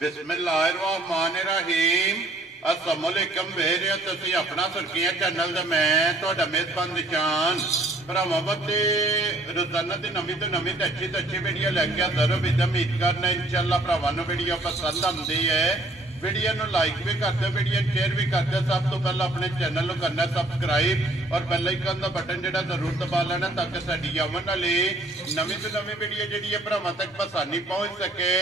बिस्मिल्लाहिर्रहमानिर्रहीम अस्सलामुअलैकुम वेरे तुसी अपना सुर्खियां चैनल दा मैं तुहाडा मेज़बान निशान भरावां ते रोजाना दी नवीं तो अच्छी वीडियो लैके हाज़र उम्मीद करना इंशाअल्लाह भरावां नूं वीडियो पसंद आती है। वीडियो नूं लाइक भी कर दो, वीडियो शेयर भी कर दो। सब तो पहले अपने चैनल को करना सबसक्राइब और बेल आइकन का बटन जो जरूर दबा लेना ताकि साडी आवन वाली नवीं तो नवीं वीडियो जी भरावां तक आसानी पहुँच सके।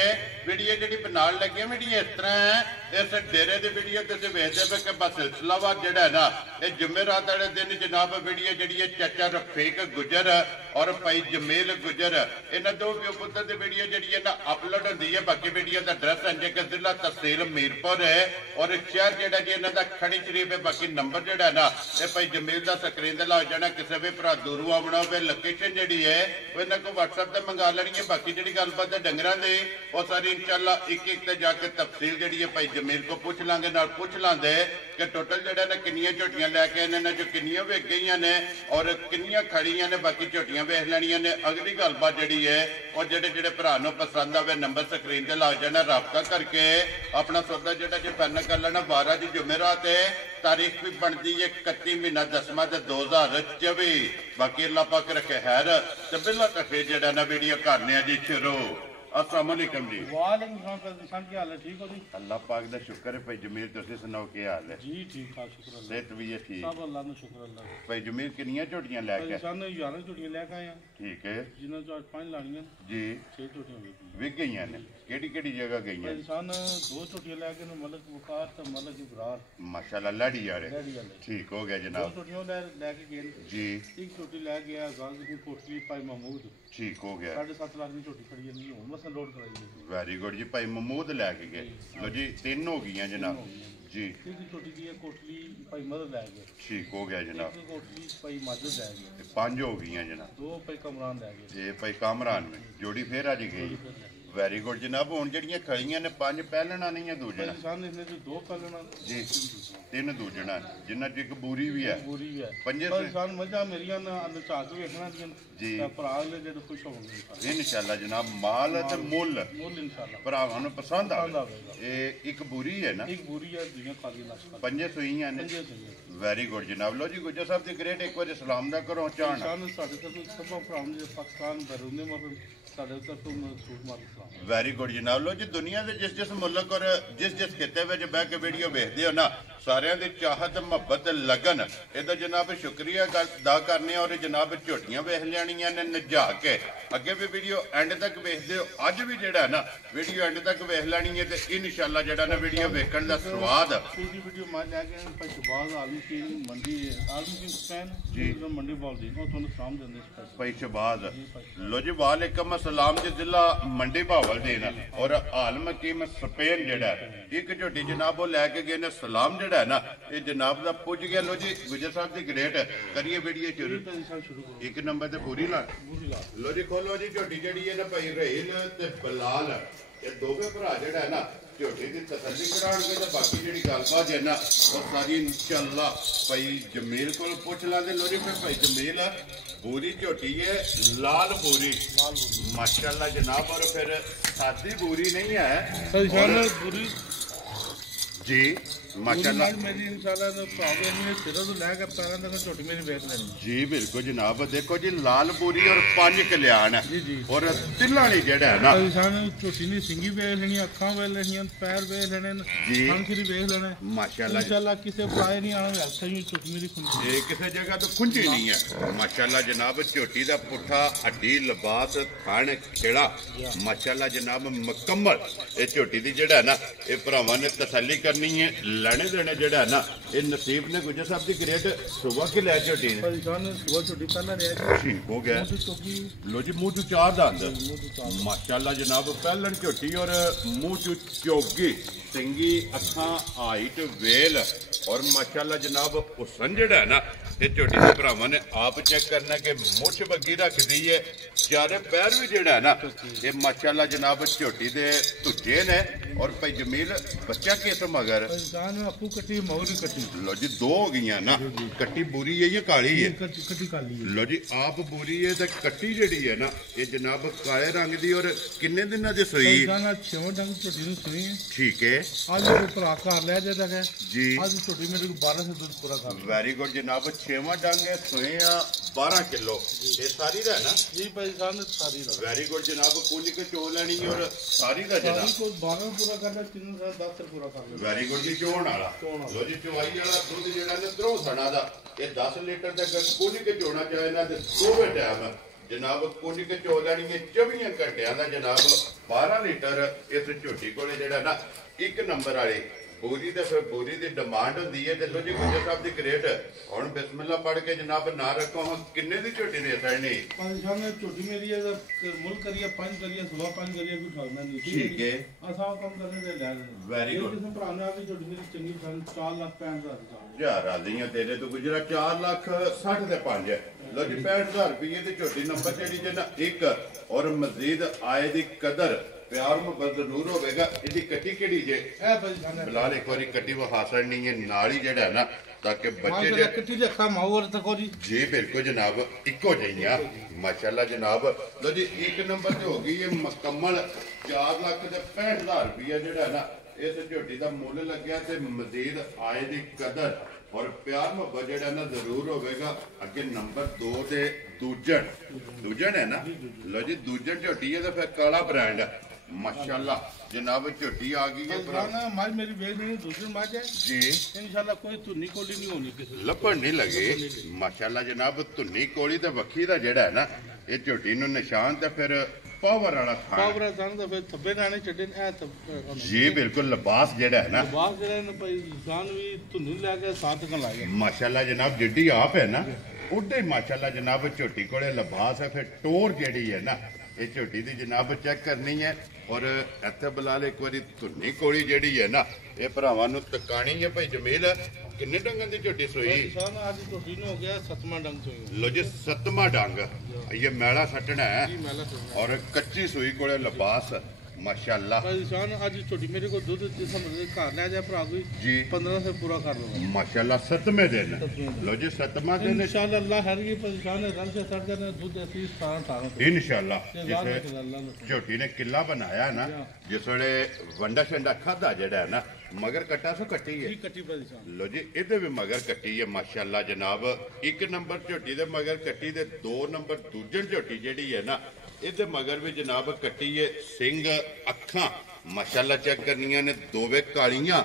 वीडियो जी बनान लगी वीडियो इस तरह है, इस डेरे की वीडियो तुम वेखते पे कि बस सिलसिलावार जोड़ा है ना ये जुमेरात वाले दिन जनाब वीडियो जी चाचा रफीक गुजर और भाई जमील गुजर इन्होंने दो प्यो पुत्र की वीडियो जी है ना अपलोड होती है। बाकी वीडियो का एड्रैस है कि जिला तहसील मीरपुर है और शहर जोड़ा जी इन्हों का खड़ी शरीफ है। बाकी नंबर जोड़ा है ना ये भाई जमील का स्क्रीन से ला जाना। किसी भी भरा दूरों आना हो लोकेशन जी है वो इन्होंने को व्हाट्सएप से मंगा लेनी है। बाकी जी गलबात है डंगर की वो सारी इंशाअल्लाह एक से जाके तफसील जी है भाई जमील को पूछ लांगे नाल पूछ लांगे कि टोटल जो ना किनिया झोटियां लैके आने ने जो किनिया वेच गई ने और किनिया खड़ियां ने। बाकी झोटियां वेख लैनियां ने। अगली गलबात जी है और जेडे भरा पसंद आवे नंबर स्क्रीन से ला जाना रबता करके अपना सौदा जो फाइनल कर लेना। 12 दी जुमेरात है, तारीख भी बनती है 31 महीना 10वां 2024। बाकी अल्लाह पाक रखे खैर ते बिल्ला तफे जेड़ा ना वीडियो करने जी शुरू। अस्सलाम वालेकुम जी। वालेकुम सलाम, क्या हाल है? ठीक हो जी? अल्लाह पाक दा शुक्र है। भाई जमील तुसीं सुनाओ क्या हाल है? जी ठीक ठाक शुक्र अल्लाह। सेहत भी है ठीक? सब अल्लाह दा शुक्र अल्लाह। भाई जमील कितनी झोटियां लैके? सन 11 झोटियां लैके आए हैं। ठीक है, जिन्हां चों 5 लाणियां जी 6 झोटियां विक गई ने। केड़ी जगह गई हैं? सन 2 झोटियां लैके ने मलक वकार ते मलक इब्रार माशाल्लाह लाड़ी यार वाले ठीक हो गया 2 जनाब झोटियां लैके गए जी। एक झोटी लै गया गाजी की कोठली भाई महमूद ठीक हो गया 7.5 लाख की झोटी खड़ी है नहीं हुन मसन लोड कराई है। वेरी गुड जी। भाई महमूद लैके गए लो जी 3 हो गई जनाब जी। एक झोटी की कोठली भाई मदद लै गए ठीक हो गया जनाब। एक कोठली भाई माजद लै गए 5 हो गई जनाब। 2 भाई कमरान लै गए ये भाई कामरान में जोड़ी फिर आज गई। वेरी गुड जनाब। हुन जड़ियां खड़ियां ने 5 पहलना नहीं है दूजना दो पहलना जी 3 दूजना जिन्ना च एक बूरी भी है पूरी है पंजे सन मजा मेरियां ना चाक वेखना दी जी भरा ले जे खुश होंगे इंशाल्लाह जनाब। माल ते मुल मोल इंशाल्लाह भरावां नूं पसंद आवेगा। ए एक बूरी है ना एक बुरी है दुनिया खाली नाश्ता पंजे सुईयां ने। पंजे सही वेरी गुड जनाब। लो जी गुजर साहब दी ग्रेट एक बार सलाम दा करो चाहना सन साडे तक सब भरावां ने पाकिस्तान बैरूने मतलब साडे तक तो सूट मार सलाम। वेरी गुड जनाब। लो जी दुनिया के जिस मुल्क और जिस खिते में बह के वीडियो वेखते हो ना सारियां दी चाहत मुहब्बत लगन इहदा जनाब शुक्रिया अदा करने और जनाब झोटियां वेख लैनियां ने नजा के अगे भी वीडियो एंड तक वेखते हो। अज भी जेड़ा ना वीडियो एंड तक वेख लैनी है तो इंशाअल्लाह जेड़ा ना वीडियो वेखण दा स्वाद पीजी वीडियो मार जाके शहबाज आलम की मंडी आलम की स्पैन जी मंडी बोल दी वो तुहानू सलाम देंदे भाई शहबाज। लो जी वालेकुम अस्सलाम जी। जिला मंडी भावल देना और आलम हकीम स्पेन जेड़ा एक झोटी जनाब वो लैके गए ने सलाम जेड़ा है ना ये जनाब दा पुज गया। लो जी गुजर साहब की ग्रेट करिए वीडियो शुरू। एक नंबर ते पूरी ला लो जी खोलो जी झोटी जड़ी है ना भाई रहील ते बलाल ये दोवे भरा जेड़ा है ना झोटी की तसल्ली कराणगे ते बाकी जी गलबात है ना वो सारी इंशाअल्लाह भाई जमील को पुछ लांगे। लो जी फिर भाई जमील पूरी झोटी है लाल पूरी माशाल्लाह जनाब और फिर सादी पूरी नहीं है पूरी जी माशाल्लाह मेरी इंशाल्लाह तो प्रॉब्लम है सिरों तो लेके पैरों तक झोटी मेरी बेच लेनी जी बिल्कुल जनाब। देखो जी लाल पूरी और 5 कल्याण है जी जी और तिल्लानी जेड़ा है ना इंसान झोटी ने सिंगी वेख लेनी अखां वेख लेनी पैर वेख लेने जी खरी वेख लेने माशाल्लाह इंशाल्लाह किसी प्राय नहीं आना ऐसा ही झोटी मेरी खुंची ये किसी जगह तो खुंची नहीं है माशाल्लाह जनाब। झोटी दा पुठा हड्डी लिबास थान खेड़ा माशाल्लाह जनाब मुकम्मल। ये झोटी दी जेड़ा है ना ये भरावां ने तसल्ली करनी है लेने देने जेड़ा है ना ये नसीब ने गुजर साहब की ग्रेट सुबह के लै झोटी ने ठीक हो गया। लो जी मुंह चू चार दंद माशाल्लाह जनाब पहलन झोटी और मुंह चू चौगी सिंगी अखां हाइट वेल और माशाल्लाह जनाब हुसन जड़ा है ना ये झोटी के भरावां ने आप चेक करना कि मुछ बग्गी रख दी है चारे पैर भी जड़ा है ना ये माशाल्लाह जनाब झोटी दे तुझे ने और भाई जमील बच्चा किस मगर आपू कटी मौरी कटी लो जी दो हो गई ना कट्टी बुरी है या काली है कटी काली है लो जी आप बुरी है तो कट्टी जड़ी है ना ये जनाब काले रंग दी और किन्ने दिन दी सुई छेवां डंग झोटी नु सुई है ठीक है आज भरा कर लिया जाता है जी आज झोटी मेरे को 12 से दूध पूरा कर वेरी गुड जनाब छेवां डंग है सुई 12 किलो ये सारी दा ना जी भाई जान सारी दा वेरी गुड जनाब कुल के चो लेनी और सारी दा जनाब को 12 पूरा करना 3 से 10 पूरा कर ले वेरी गुड जी चोण वाला लो जी चवाई वाला दूध जेड़ा ने द्रो सना दा ये 10 लीटर तक कुल के चोना चाहे ना ते दोवे टाइम जनाब कुल के चो लेनी है 24 घंटिया दा जनाब 12 लीटर इस झोटी कोले जेड़ा ना एक नंबर वाली बोरी दे फिर बोरी दी डिमांड होंदी है ते लो जी गुजर साहब दी क्रेट हुन बिस्मिल्लाह पढ़ के जनाब ना रखो हम किन्ने दी झोटी दे सड़नी परेशान है झोटी मेरी है मुल्क करिए 5 करिए सुबह 5 करिए कुछ होना नहीं ठीक है असा कम करने दे ले वेरी गुड किसी भरा ने आके झोटी मेरी चंगी सन 4 लाख 65,000 यार आलियां तेरे तो गुजरा 4 लाख 60 ते 5 लो जी 65,000 रुपये दी झोटी नंबर जेडी जे ना एक और मजीद आए दी कदर प्यार मुहब्बत जरूर होगा इसकी कट्टी केड़ी जे बिलाल एक बारी कट्टी विखा छड़नी है नाल ही जेड़ा ना ताकि बच्चे कट्टी देखा माहौल तक जी जी बिल्कुल जनाब इको जइया माशाल्लाह जनाब लो जी एक नंबर ते हो गई है मुकम्मल 4 लाख ते 65,000 रुपया जेड़ा ना इस झोटी का मुल लग्या ते मजीद आए दी कदर और प्यार मुहब्बत जेड़ा ना जरूर होगा अगे नंबर 2 ते दूजन है ना लो जी दूजन झोटी है तो फिर काला ब्रांड माशाल्लाह जनाब झोटी आ गई है पुराना माल मेरी बेच नहीं दूसरी माल है जी इंशाल्लाह कोई धुनी कोली नहीं होनी किसी लपन नहीं लगे माशाल्लाह जनाब धुनी कोली ते वखी दा जेड़ा है ना ये झोटी नु निशान ते फिर पावर वाला खाना पावर जान तो फिर थब्बे गाने चढ़े ए तब जी बिल्कुल लिबास जेड़ा है ना लिबास जेड़ा ने भाई इंसान भी धुनी लेके साथ का लाए माशाल्लाह जनाब जिड्डी आप है ना उड्डे माशाल्लाह जनाब झोटी कोले लिबास है फिर टोर जेड़ी है ना ये झोटी दी जनाब चेक करनी है और इत्थे बिलाल एक बारी धुनी कोली जेड़ी है ना ये भरावां नु तकानी है भाई जमील किन्ने डंगन दी झोटी सोई इंसान आज झोटी नु हो गया 7वां डंग सोई लो जी 7वां डंग ये मैला सटना है जी मैला सटना और कच्ची सुई कोले लिबास माशाल्लाह इंसान आज छोटी मेरे को दूध जिसम घर ले जाए भरा कोई जी 15 से पूरा कर लो माशाल्लाह 7वें दिन लो जी 7वां दिन इंशाल्लाह अल्लाह हर की परेशान है रंग से सड़ जाने दूध ऐसी 17 इंशाल्लाह जिसे झोटी ने किला बनाया ना जिस वेले वंडा शंडा खादा जेड़ा है ना मगर कट्टा सो कट्टी है कट्टी परेशान लो जी इधर भी मगर कट्टी है माशाल्लाह जनाब एक नंबर झोटी दे मगर कट्टी दे 2 नंबर दूजन झोटी जेड़ी है ना इधर मगर भी जनाब कट्टी है सिंह अखा माशाल्लाह चेक करनिया ने दोवे कालियां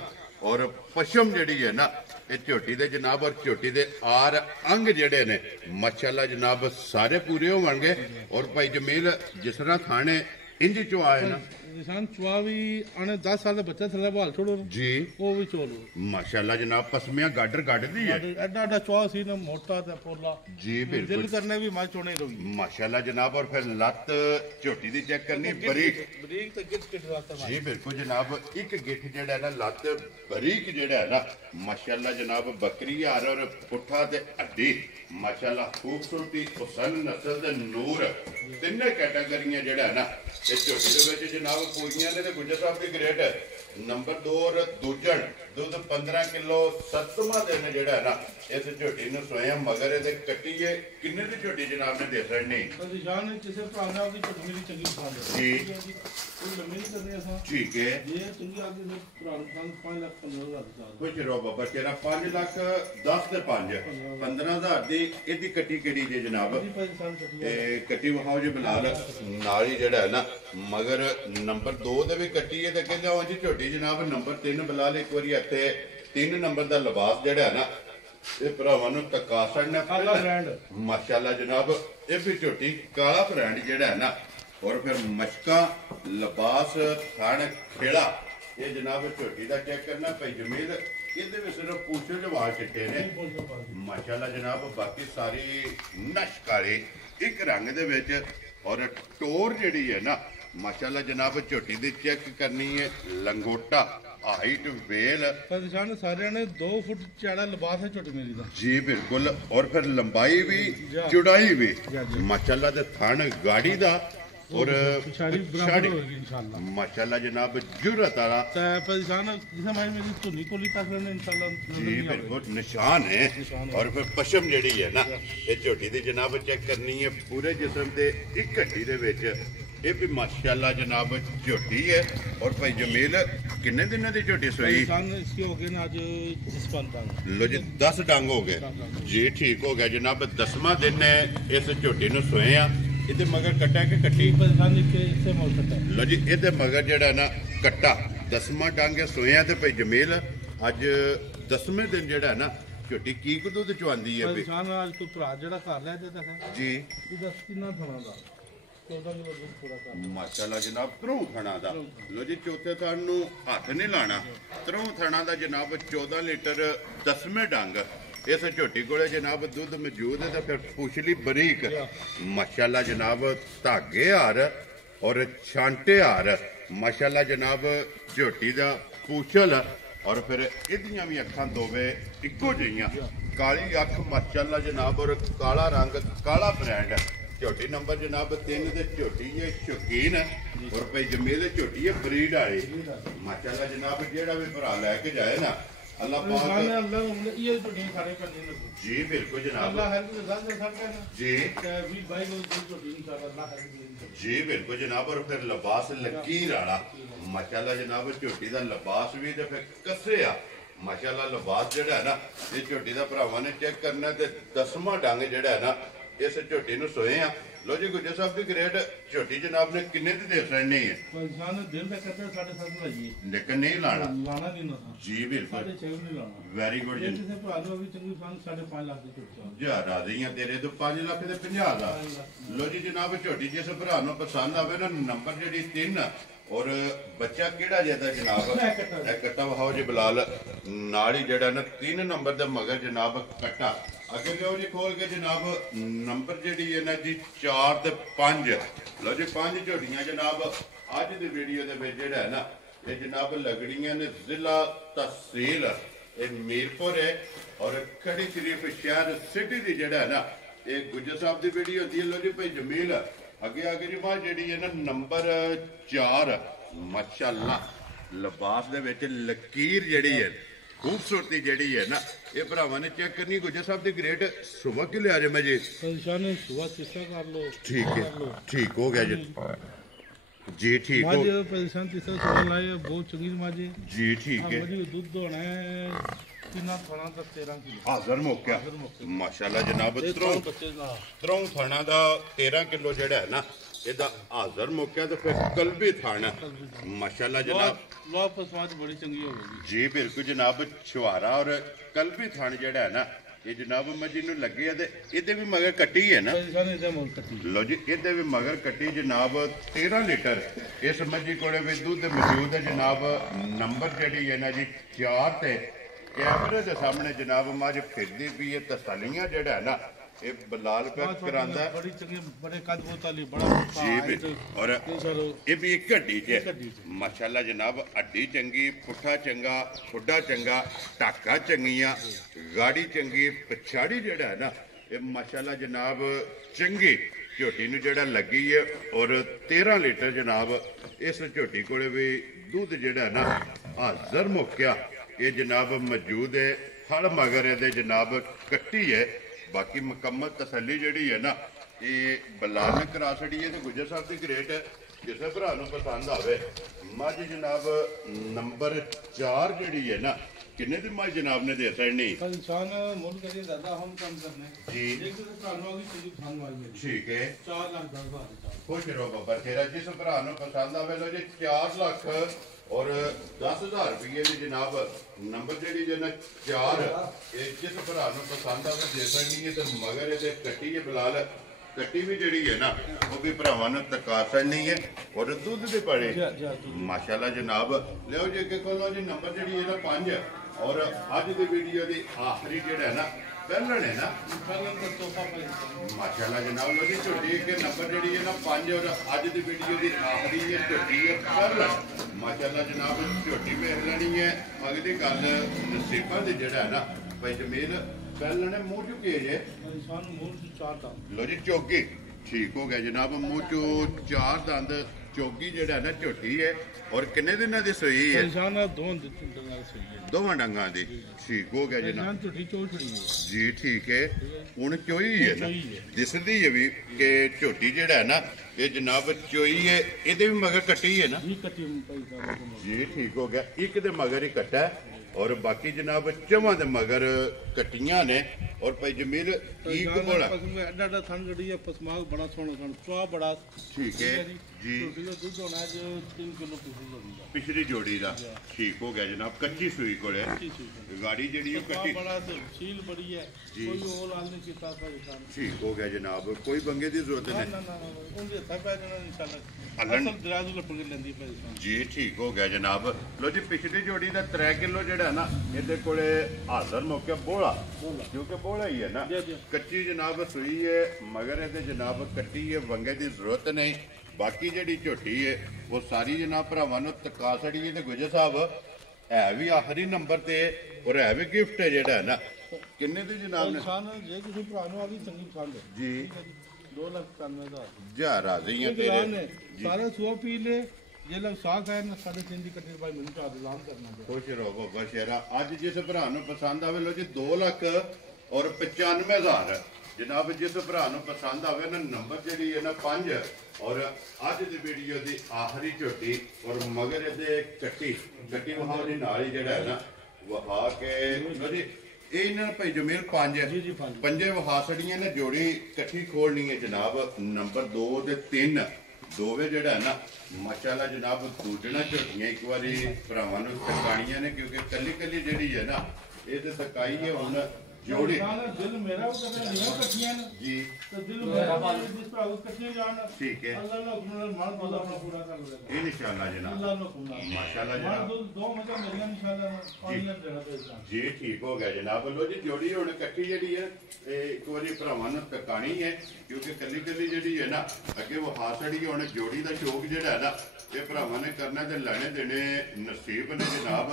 और पशम जेड़ी है ना ये झोटी दे जनाब और झोटी दे आर अंग जेड़े ने माशाल्लाह जनाब सारे पूरे होवणगे और भाई जमील जिस तरह खाने इंज चो आए ना निशान चुआ भी आने 10 साल के बच्चे थले बाल छोड़ो जी वो भी छोड़ो माशाल्लाह जनाब पसमियां गाडर गाड़ दी है एडा एडा चुआ सी ना मोटा ते पोला जी बिल्कुल दिल करने भी मां चोने रही माशाल्लाह जनाब और फिर लत झोटी दी चेक करनी बरीक बरीक ते गिट गिट राता जी बिल्कुल जनाब एक गिठ जेड़ा है ना लत बरीक जेड़ा है ना माशाल्लाह जनाब बकरी यार और पुट्ठा ते हड्डी माशाल्लाह खूबसूरती हुसन नस्ल दे नूर तिन्ने कैटेगरियां जेड़ा है ना ये झोटी दे विच जनाब पूरियां ने ते गुजर साहब दी ग्रेड नंबर 2 और दूजन दूध 15 किलो 7वां दिन जेड़ा है ना इस झोटी नु स्वयं मगर दे कट्टी है किन्ने दी झोटी जनाब ने दे छड़नी निशान किसे प्राणा की झोटी मेरी चंगी दुकान जी कोई लम्बी नहीं करनी ऐसा ठीक है ये चंगी आगे से प्राण 5 लाख 15,000 कुछ रो बाबा तेरा 5 लाख 10 ते 5 15,000 दी इदी कट्टी केड़ी जे जनाब ए कट्टी वखाओ जे बिलाल नाल ही जेड़ा है ना मगर नंबर 2 दे भी कट्टी है ते कहंदा ओ जी झोटी जनाब नंबर 3 बिलाल एक बारी इत्थे 3 नंबर दा लिबास जेड़ा है ना ये भरावां नु तकासड़ ने काला ब्रांड माशाल्लाह जनाब ये भी झोटी काला ब्रांड जेड़ा है ना और फिर मशका लिबास खान खेड़ा ये जनाब झोटी दा चेक करना भाई जमील ਇਹਦੇ ਵਿੱਚ ਸਿਰਫ ਪੂਛੇ ਦੇ ਵਾਲ ਚਿੱਟੇ ਨੇ ਮਾਸ਼ਾਅੱਲਾ ਜਨਾਬ ਬਾਕੀ ਸਾਰੀ ਨਸ਼ ਕਾਲੀ ਇੱਕ ਰੰਗ ਦੇ ਵਿੱਚ ਔਰ ਟੋਰ ਜਿਹੜੀ ਹੈ ਨਾ ਮਾਸ਼ਾਅੱਲਾ ਜਨਾਬ ਝੋਟੀ ਦੀ ਚੈੱਕ ਕਰਨੀ ਹੈ ਲੰਗੋਟਾ हाइट वेल परेशान सारे ने 2 फुट चौड़ा लिबास है छोटी मेरी का जी बिल्कुल और फिर लंबाई भी जा। चौड़ाई भी जा, जा। माशाल्लाह ते थान गाड़ी दा और पिछाड़ी बराबर होगी इंशाल्लाह माशाल्लाह जनाब जुरत वाला तो परेशान जिसे मैं मेरी धुनी कोली तक ने इंशाल्लाह जी बिल्कुल निशान है और फिर पशम जड़ी है ना ये झोटी दी जनाब चेक करनी है पूरे जिस्म दे एक घट्टी दे विच ये भी माशाल्लाह जनाब झोटी है और भाई जमील किन्ने दिनों की झोटी सोई परेशान इसके हो गए ना आज 10 डांग लो जी 10 डांग हो गए जी ठीक हो गया जनाब 10वां दिन है इस झोटी नु सोए आ इहदे मगर कट्टा के कट्टी परेशान इससे मोल कट्टा लो जी इहदे मगर जेड़ा ना कट्टा 10वां डांग सोए आ ते भाई जमील अज 10वें दिन जेड़ा ना झोटी की दूध चवांदी है भी परेशान आज तो भरा जेड़ा घर ले ते देखा जी ये 10 कितना थना दा 14 किलो दूध पूरा कर माशाल्लाह जनाब त्रौ थणा दा लो जी चौथे थण नु हथ नहीं लाना त्रौ थणा दा जनाब 14 लीटर 10वें डंग इस झोटी कोले जनाब दुध मौजूद है तो फिर पुछली बरीक माशाल्लाह जनाब धागे हार और छांटे हार माशाल्लाह जनाब झोटी दा पूछल और फिर इहदियां भी अखां दोवे इक्को जिहियां काली अख माशाल्लाह जनाब और काला रंग काला ब्रांड झोटी नंबर जनाब 3 ते झोटी है शौकीन और भाई जमील झोटी है ब्रीड वाली माशाल्लाह जनाब जेड़ा भी भरा लैके जाए ना अल्लाह पाक अल्लाह ये तो नहीं सारे करने लगे जी बिल्कुल जनाब अल्लाह हर को जान दे सकता है जी भी भाई को तो इंशाल्लाह अल्लाह हर जी बिल्कुल जनाब और फिर लिबास लकीर वाला माशाल्लाह जनाब झोटी दा लिबास भी ते फिर कसे आ माशाल्लाह लिबास जेड़ा है ना ये झोटी दा भरावां ने चेक करना ते 10वां डंग जेड़ा है ना इस झोटी नु सोए आ लो जी गुजर साहब की ग्रेड झोटी जनाब ने किन्ने दी दे सड़नी है इंसान दिल का कहता है 7.5 लाइए लेकिन नहीं लाना लाना नहीं ना जी बिल्कुल 6.5 नहीं लाना वेरी गुड ये किसे भरा दो अभी चंगी फान 5.5 लाख की चुप जा राजियां तेरे तो 5 लाख ते 50 दा लो जी जनाब झोटी जिस भरा नु पसंद आवे ना नंबर जेडी 3 और बच्चा केड़ा जेदा जनाब ए कट्टा वहाओ जी बिलाल नाल ही जेड़ा ना 3 नंबर दा मगर जनाब कट्टा अगे लो जी खोल के जनाब नंबर जेडी है ना जी 4 ते 5 लो जी 5 झोटियां जनाब अज दी वीडियो दे विच जेड़ा है ना ये जनाब लगड़ियां ने जिला तहसील ये मीरपुर है और खड़ी शरीफ शहर सिटी दी जेड़ा है ना ये गुजर साहब दी वीडियो होती है लो जी भाई जमील अगे आगे जी मां जेडी है ना नंबर 4 माशाल्लाह लिबास दे विच लकीर जेडी है खूबसूरती जेडी है ना ये भरावां ने चेक करनी गुजर साहब दी ग्रेड सुबह के लिया मैं जी परेशान है सुबह तीसरा कर लो ठीक है ठीक हो गया जी ठीक हो माजे परेशान तीसरा सुबह लाए बहुत चंगी माजे जी ठीक है मुझे दूध होना है कितना थोड़ा 13 किलो हाजर मौका माशाल्लाह जनाब त्रौ थाना दा 13 किलो जेड़ा है ना ਇਹਦਾ ਹਾਜ਼ਰ ਮੌਕਾ ਤੇ ਫਿਰ ਕਲਬੀ ਥਾਣਾ ਮਾਸ਼ਾਅੱਲਾ ਜਨਾਬ ਵਾਪਸ ਬਾਤ ਬੜੀ ਚੰਗੀ ਹੋਵੇਗੀ ਜੀ ਬਿਲਕੁਲ ਜਨਾਬ ਛੁਆਰਾ ਔਰ ਕਲਬੀ ਥਾਣ ਜਿਹੜਾ ਹੈ ਨਾ ਇਹ ਜਨਾਬ ਮੱਝੀ ਨੂੰ ਲੱਗੇ ਆ ਤੇ ਇਹਦੇ ਵੀ ਮਗਰ ਕੱਟੀ ਹੈ ਨਾ ਲੋ ਜੀ ਇਹਦੇ ਵੀ ਮਗਰ ਕੱਟੀ ਜਨਾਬ 13 ਲੀਟਰ ਇਸ ਮੱਝੀ ਕੋਲੇ ਵੀ ਦੁੱਧ ਮੌਜੂਦ ਹੈ ਜਨਾਬ ਨੰਬਰ ਜਿਹੜੀ ਹੈ ਨਾ ਜੀ 4 ਤੇ ਕੈਮਰੇ ਦੇ ਸਾਹਮਣੇ ਜਨਾਬ ਮੱਝ ਫਿਰਦੀ ਪਈ ਹੈ ਤਸਲੀਆਂ ਜਿਹੜਾ ਹੈ ਨਾ ये बलाल पे करांदा बड़ी चंगी बड़े कद बोतली बड़ा जी भी और ये भी एक हड्डी च माशाल्लाह जनाब हड्डी चंगी पुठा चंगा खुडा चंगा टाका चंगियां गाड़ी चंगी पछाड़ी जेड़ा है ना ये माशाल्लाह जनाब चंगी झोटी नु जेड़ा लगी है और 13 लीटर जनाब इस झोटी कोले भी दूध जेड़ा है ना हाजर मुक्या ये जनाब मौजूद है फल मगर ये जनाब कट्टी है बाकी मुकम्मल तसली जी है ना ये बलाल ने करा छड़ी है तो गुजर साहब की ग्रेट है किसी भरा पसंद आवे मझ जनाब नंबर 4 जी है ना किन्ने दी मझ जनाब ने दे छड़नी ठीक है 4 लाख खुश रहो बाबा तेरा जिस भरा पसंद आवे लो जी 4 लाख और 10,000 रुपये की जनाब नंबर जी जो ना 4 जिस भरा पसंद आवे दे सकनी है तो मगर ये कट्टी है बिलाल कट्टी भी जी है ना वो भी भरावां तका सकनी है और दुध भी पड़े माशाल्लाह जनाब लियो जी अगे खोलो जी नंबर जी है ना 5 और अज की वीडियो की आखिरी जो है ना ਪਹਿਲਣ ਹੈ ਨਾ ਪਹਿਲਾਂ ਤਾਂ ਤੋਹਫਾ ਭਾਈ ਸਾਹਿਬ ਮਾਸ਼ਾਅੱਲਾ ਜਨਾਬ ਲੋ ਜੀ ਝੋਟੀ ਕੇ ਨੰਬਰ ਜਿਹੜੀ ਹੈ ਨਾ 5 ਔਰ ਅੱਜ ਦੀ ਵੀਡੀਓ ਦੀ ਆਖਰੀ ਹੈ ਝੋਟੀ ਹੈ ਪਹਿਲਣ ਮਾਸ਼ਾਅੱਲਾ ਜਨਾਬ ਝੋਟੀ ਵੇਖ ਲੈਣੀ ਹੈ ਅਗਲੀ ਗੱਲ ਨਸੀਬਾਂ ਦੀ ਜਿਹੜਾ ਹੈ ਨਾ ਭਾਈ ਜਮੀਲ ਪਹਿਲਣ ਹੈ ਮੂੰਹ ਚੁੱਕੇ ਜੇ ਇਨਸਾਨ ਮੂੰਹ ਚ ਚਾਰ ਦਾ ਲੋ ਜੀ ਚੌਗੀ ਠੀਕ ਹੋ ਗਿਆ ਜਨਾਬ ਮੂੰਹ ਚੋਂ 4 ਦੰਦ ਚੌਗੀ ਜਿਹੜਾ ਨਾ ਝੋਟੀ ਹੈ ਔਰ ਕਿੰਨੇ ਦਿਨਾਂ ਦੀ ਸੋਈ ਹੈ ਇਨਸਾਨ ਦਾ ਦੋ ਡੰਗਾਂ ਸਹੀ ਹੈ ਦੋਵਾਂ ਡੰਗਾਂ ਦੀ ਠੀਕ ਹੋ ਗਿਆ ਜਨਾਬ ਇਨਸਾਨ ਝੂਠੀ ਚੋਲ ਛੜੀ ਹੈ ਜੀ ਠੀਕ ਹੈ ਹੁਣ ਚੋਈ ਹੈ ਨਾ ਚੋਈ ਹੈ। ਦਿਸਦੀ ਹੈ ਵੀ ਕਿ ਝੋਟੀ ਜਿਹੜਾ ਹੈ ਨਾ ਇਹ ਜਨਾਬ ਚੋਈ ਹੈ ਇਹਦੇ ਵੀ ਮਗਰ ਕੱਟੀ ਹੈ ਨਾ ਜੀ ਕੱਟੀ ਭਾਈ ਸਾਹਿਬ ਜੀ ਠੀਕ ਹੋ ਗਿਆ ਇੱਕ ਦੇ ਮਗਰ ਹੀ ਕੱਟਾ ਹੈ ਔਰ ਬਾਕੀ ਜਨਾਬ ਚਵਾਂ ਦੇ ਮਗਰ ਕੱਟੀਆਂ ਨੇ ਔਰ ਭਾਈ ਜਮੀਲ ਕੀ ਕੋਲਾ ਪਸਮ ਐਡਾ ਐਡਾ ਥਣ ਜਿਹੜੀ ਹੈ ਪਸਮਾਗ ਬੜਾ ਸੋਹਣਾ ਥਣ ਚਵਾ ਬੜਾ ਠੀਕ ਹੈ ਜੀ ਝੂਠੀ ਦਾ ਦੁੱਧ ਹੋਣਾ ਜੋ 3 ਕਿਲੋ ਪਿਛਲੀ ਹੋਣੀ ਦਾ ਪਿਛਲੀ ਜੋੜੀ ਦਾ ਠੀਕ ਹੋ ਗਿਆ ਜਨਾਬ ਕੱਚੀ ਸੂਈ ਕੋਲੇ ਗਾੜੀ ਜਿਹੜੀ ਉਹ ਕੱਟੀ ਬੜਾ ਤੇ ਸੀਲ ਬੜੀ ਹੈ ਜੀ। ਕੋਈ ਉਹ ਲਾਲ ਨਹੀਂ ਕੀਤਾ ਭਾਈ ਸਾਹਿਬ ਠੀਕ ਹੋ ਗਿਆ ਜਨਾਬ ਕੋਈ ਬੰਗੇ ਦੀ ਜ਼ਰੂਰਤ ਨਾ ਨਹੀਂ ਨਾ ਨਾ ਉਹਦੇ ਹੱਥਾਂ ਪੈ ਜਾਣਾ ਇਨਸ਼ਾਅੱਲਾ ਹਲਣ। ਅਸਲ ਦਰਾਜ਼ੂ ਲੱਪੜ ਕੇ ਲੈਂਦੀ ਭਾਈ ਸਾਹਿਬ ਜੀ ਠੀਕ ਹੋ ਗਿਆ ਜਨਾਬ ਲੋ ਜੀ ਪਿਛਲੀ ਜੋੜੀ ਦਾ 3 ਕਿਲੋ ਜਿਹੜਾ ਨਾ ਇਹਦੇ ਕੋਲੇ ਹਾਜ਼ਰ ਮੌਕੇ ਬੋਲਾ ਕਿਉਂਕਿ ਬੋਲਾ ਹੀ ਹੈ ਨਾ ਜੀ, ਜੀ। ਕੱਚੀ ਜਨਾਬ ਸੂਈ ਹੈ ਮਗਰ ਇਹਦੇ ਜਨਾਬ ਕੱਟੀ ਹੈ ਵੰਗੇ ਦੀ ਜ਼ਰੂਰਤ ਨਹੀਂ ਬਾਕੀ ਜਿਹੜੀ ਝੋਟੀ ਹੈ ਉਹ ਸਾਰੀ ਜਨਾਬ ਭਰਾਵਾਂ ਨੂੰ ਤਕਾ ਛੜੀ ਹੈ ਤੇ ਗੁਜਰ ਸਾਹਿਬ ਹੈ ਵੀ ਆਖਰੀ ਨੰਬਰ ਤੇ ਔਰ ਹੈ ਵੀ ਗਿਫਟ ਹੈ ਜਿਹੜਾ ਹੈ ਨਾ ਕਿੰਨੇ ਦੀ ਜਨਾਬ ਨੇ ਇਨਸਾਨ ਜੇ ਕਿਸੇ ਭਰਾ ਨੂੰ ਆ ਵੀ ਚੰਗੀ ਪਸੰਦ ਹੈ ਜੀ 2,91,000 ਜਾ ਰਾਜ਼ੀ ਹੈ ਤੇਰੇ ਤੇਰੇ ਜੀ ਸਾਰੇ ਸੁਆ ਪੀ ਲੈ ਜੇ ਲਗ ਸਾਖ ਹੈ ਨਾ 3.5 ਦੀ ਕੱਟੀ ਭਾਈ ਮੈਨੂੰ ਚਾਹ ਐਲਾਨ ਕਰਨਾ ਪਿਆ ਖੁਸ਼ ਰਹੋ ਬਾਬਾ ਸ਼ੇਰਾ ਅੱਜ ਜਿਸ ਭਰਾ ਨੂੰ ਪਸੰਦ ਆਵੇ ਲੋ ਜੀ 2 ਲੱਖ ਔਰ 95,000 ਜਨਾਬ ਜਿਸ ਭਰਾ ਨੂੰ ਪਸੰਦ ਆਵੇ ਨਾ ਨੰਬਰ ਜਿਹੜੀ ਹੈ ਨਾ 5 ਔਰ ਅੱਜ ਦੀ ਵੀਡੀਓ ਦੀ ਆਖਰੀ ਝੋਟੀ ਔਰ ਮਗਰ ਇਹਦੇ ਕੱਟੀ ਵਹਾਉ ਦੇ ਨਾਲ ਹੀ ਜਿਹੜਾ ਹੈ ਨਾ ਵਹਾ ਕੇ ਲੋ ਜੀ ਇਹ ਇਹਨਾਂ ਨੇ ਭਾਈ ਜਮੀਲ 5 ਜੀ, ਜੀ, ਪੰਜ। ਪੰਜੇ ਵਹਾ ਛੜੀਆਂ ਨੇ ਜੋੜੀ ਇਕੱਠੀ ਖੋਲਣੀ ਹੈ ਜਨਾਬ ਨੰਬਰ 2 ਤੇ 3 ਦੋਵੇਂ ਜਿਹੜਾ ਹੈ ਨਾ ਮਾਸ਼ਾਅੱਲਾ ਜਨਾਬ ਦੂਜਣਾ ਝੋਟੀਆਂ ਇੱਕ ਵਾਰੀ ਭਰਾਵਾਂ ਨੂੰ ਤਕਾਣੀਆਂ ਨੇ ਕਿਉਂਕਿ ਕੱਲੀ ਕੱਲੀ ਜਿਹੜੀ ਹੈ ਨਾ ਇਹ ਤੇ ਤਕਾਈ ਹੈ ਹੁਣ ਜੋੜੀ ਦਿਲ ਮੇਰਾ ਉਹ ਕਹਿੰਦਾ ਨਹੀਂ ਇਕੱਠੀਆਂ ਨੇ ਜੀ ਤੇ ਦਿਲ ਮੇਰਾ ਜਿਸ ਭਰਾ ਉਹ ਇਕੱਠੀਆਂ ਜਾਣ ਠੀਕ ਹੈ ਅੱਲਾਹ ਨੇ ਹੁਕਮ ਨਾਲ ਮਨ ਬੋਲਾ ਆਪਣਾ ਪੂਰਾ ਕਰ ਲੇਗਾ ਇਨਸ਼ਾਅੱਲਾ ਜਨਾਬ ਅੱਲਾਹ ਨੇ ਹੁਕਮ ਨਾਲ ਮਾਸ਼ਾਅੱਲਾ ਮਨ ਜਨਾਬ ਦੋ ਮਜ਼ਾ ਮੇਰੀਆਂ ਇਨਸ਼ਾਅੱਲਾ ਆਨਲਾਈਨ ਦੇਣਾ ਪਏਗਾ ਜੀ ਠੀਕ ਹੋ ਗਿਆ ਜਨਾਬ ਲੋ ਜੀ ਜੋੜੀ ਹੁਣ ਇਕੱਠੀ ਜਿਹੜੀ ਹੈ ਇਹ ਇੱਕ ਵਾਰੀ ਭਰਾਵਾਂ ਨੂੰ ਤਕਾਣੀ ਹੈ ਕਿਉਂਕਿ ਕੱਲੀ ਕੱਲੀ ਜਿਹੜੀ ਹੈ ਨਾ ਅੱਗੇ ਉਹ ਹਾਸੜੀ ਹੁਣ ਜੋੜੀ ਦਾ ਸ਼ੌਕ ਜਿਹੜਾ ਹੈ ਨਾ ਇਹ ਭਰਾਵਾਂ ਨੇ ਕਰਨਾ ਤੇ ਲੈਣੇ ਦੇਣੇ ਨਸੀਬ ਨੇ ਜਨਾਬ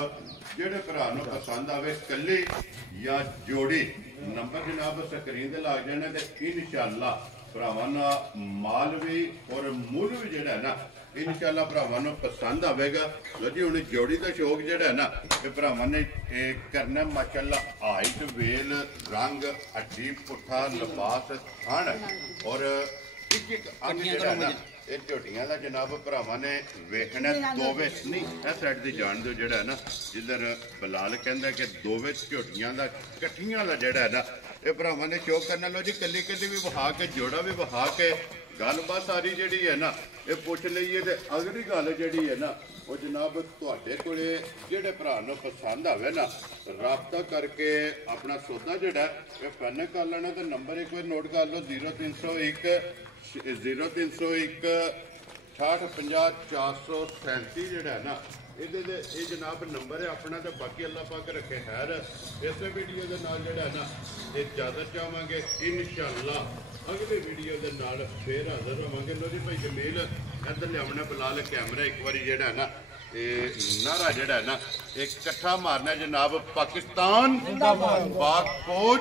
ਜਿਹੜੇ ਭਰਾ ਨੂੰ ਪਸੰਦ ਆਵੇ ਕੱਲੀ ਜਾਂ ਜੋੜੀ ਨੰਬਰ ਜਨਾਬ ਸਕਰੀਨ ਤੇ ਲੱਗ ਜਾਣਾ ਤੇ ਇਨਸ਼ਾਅੱਲਾ ਭਰਾਵਾਂ ਦਾ ਮਾਲ ਵੀ ਔਰ ਮੁੱਲ ਵੀ ਜਿਹੜਾ ਹੈ ਨਾ ਇਨਸ਼ਾਅੱਲਾ ਭਰਾਵਾਂ ਨੂੰ ਪਸੰਦ ਆਵੇਗਾ ਲੋ ਜੀ ਹੁਣ ਜੋੜੀ ਦਾ ਸ਼ੌਕ ਜਿਹੜਾ ਹੈ ਨਾ ਇਹ ਭਰਾਵਾਂ ਨੇ ਇਹ ਕਰਨਾ ਮਾਸ਼ਾਅੱਲਾ ਹਾਈਟ ਵੇਲ ਰੰਗ ਅੱਡੀ ਪੁੱਠਾ ਲਿਬਾਸ ਥਣ ਔਰ ਇੱਕ ਇੱਕ ਅੰਗ ਜਿਹੜਾ ਹੈ ਨਾ ਇਹ ਝੋਟੀਆਂ ਦਾ ਜਨਾਬ ਭਰਾਵਾਂ ਨੇ ਵੇਖਣਾ ਦੋਵੇਂ ਨਹੀਂ ਇਹ ਸਾਈਡ ਤੇ ਜਾਣ ਦਿਓ ਜਿਹੜਾ ਹੈ ਨਾ ਜਿੱਧਰ ਬਲਾਲ ਕਹਿੰਦਾ ਕਿ ਦੋਵੇਂ ਝੋਟੀਆਂ ਦਾ ਇਕੱਠੀਆਂ ਦਾ ਜਿਹੜਾ ਹੈ ਨਾ ਇਹ ਭਰਾਵਾਂ ਨੇ ਸ਼ੌਕ ਕਰਨਾ ਲੋ ਜੀ ਕੱਲੀ ਕੱਲੀ ਵੀ ਵਹਾ ਕੇ ਜੋੜਾ ਵੀ ਵਹਾ ਕੇ ਗੱਲਬਾਤ ਸਾਰੀ ਜਿਹੜੀ ਹੈ ਨਾ ਇਹ ਪੁੱਛ ਲਈਏ ਤੇ ਅਗਲੀ ਗੱਲ ਜਿਹੜੀ ਹੈ ਨਾ ਉਹ ਜਨਾਬ ਤੁਹਾਡੇ ਕੋਲੇ ਜਿਹੜੇ ਭਰਾ ਨੂੰ ਪਸੰਦ ਆਵੇ ਨਾ ਰਾਬਤਾ ਕਰਕੇ ਆਪਣਾ ਸੌਦਾ ਜਿਹੜਾ ਇਹ ਫਾਈਨਲ ਕਰ ਲੈਣਾ ਤੇ ਨੰਬਰ ਇੱਕ ਵਾਰ ਨੋਟ ਕਰ ਲਓ 0301 6850 ਜਿਹੜਾ ਹੈ ਨਾ ਇਹਦੇ ਦੇ ਇਹ ਜਨਾਬ ਨੰਬਰ ਹੈ ਆਪਣਾ ਤੇ ਬਾਕੀ ਅੱਲਾਹ ਪਾਕ ਰੱਖੇ ਖੈਰ ਇਸੇ ਵੀਡੀਓ ਦੇ ਨਾਲ ਜਿਹੜਾ ਹੈ ਨਾ ਇਹ ਇਜਾਜ਼ਤ ਚਾਹਾਂਗੇ ਇਨਸ਼ਾਅੱਲਾ ਅਗਲੇ ਵੀਡੀਓ ਦੇ ਨਾਲ ਫੇਰ ਹਾਜ਼ਰ ਹੋਵਾਂਗੇ ਲੋ ਜੀ ਭਾਈ ਜਮੀਲ ਇੱਧਰ ਲਿਆਉਣਾ ਬਲਾਲ ਕੈਮਰਾ ਇੱਕ ਵਾਰੀ ਜਿਹੜਾ ਹੈ ਨਾ ਇਹ ਨਾਰਾ ਜਿਹੜਾ ਹੈ ਨਾ ਇਹ ਇਕੱਠਾ ਮਾਰਨਾ ਜਨਾਬ ਪਾਕਿਸਤਾਨ ਜਿੰਦਾਬਾਦ ਪਾਕ ਫੌਜ